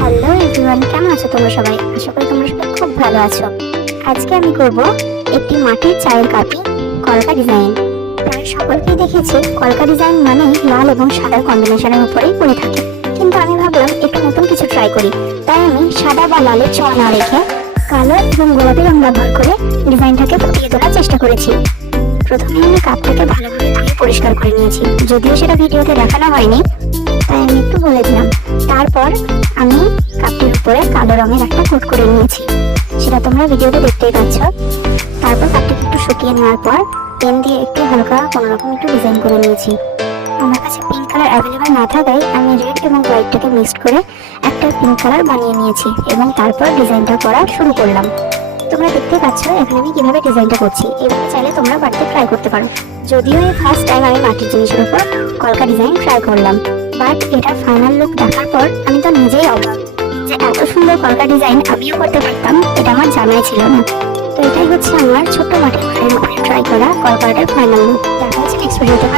Hello everyone, কেমন আছো তোমরা সবাই? আশা করি তোমরা সবাই খুব ভালো আছো। আজকে আমি করব একটি মাটির চায়ের কাপে কলকা ডিজাইন। প্রায় সকলকেই দেখেছি কলকা ডিজাইন মানে লাল এবং সাদার কম্বিনেশনের উপরেই করে থাকে, কিন্তু আমি ভাবলাম একটু নতুন কিছু ট্রাই করি। তাই আমি সাদা বা লালের ছোঁয়া না রেখে কালো এবং গোলাপি রং ব্যবহার করে ডিজাইনটাকে ফুটিয়ে তোলার চেষ্টা করেছি। প্রথমে আমি কাপটাকে ভালোভাবে ধুয়ে পরিষ্কার করে নিয়েছি, যদিও সেটা ভিডিওতে দেখানো হয়নি, তাই আমি একটু বলে দিলাম। তারপর আমি কাপটির উপরে কালো রঙের একটা কোট করে নিয়েছি, সেটা তোমরা ভিডিওতে দেখতেই পাচ্ছ। তারপর কাপটিকে একটু শুকিয়ে নেওয়ার পর পেন দিয়ে একটু হালকা কোনোরকম একটু ডিজাইন করে নিয়েছি। আমার কাছে পিঙ্ক কালার অ্যাভেলেবেল না থাকায় আমি রেড এবং হোয়াইটটাকে মিক্সড করে একটা পিঙ্ক কালার বানিয়ে নিয়েছি এবং তারপর ডিজাইনটা করা শুরু করলাম। তোমরা দেখতে পাচ্ছ এখানে আমি কিভাবে ডিজাইনটা করছি। এভাবে চাইলে তোমরা বাড়িতে ট্রাই করতে পারো। যদিও এই ফার্স্ট টাইম আমি মাটির জিনিসের উপর কলকা ডিজাইন ট্রাই করলাম, বাট এটার ফাইনাল লুক দেখার পর আমি তো নিজেই অবাক যে এত সুন্দর কলকা ডিজাইন আমিও করতে পারতাম, এটা আমার জানাই ছিল না। তো এটাই হচ্ছে আমার ছোট্ট মাটির ঘরের উপরে ট্রাই করা কলকাটার ফাইনাল লুক। দেখা হচ্ছে নেক্সট ভিডিওতে।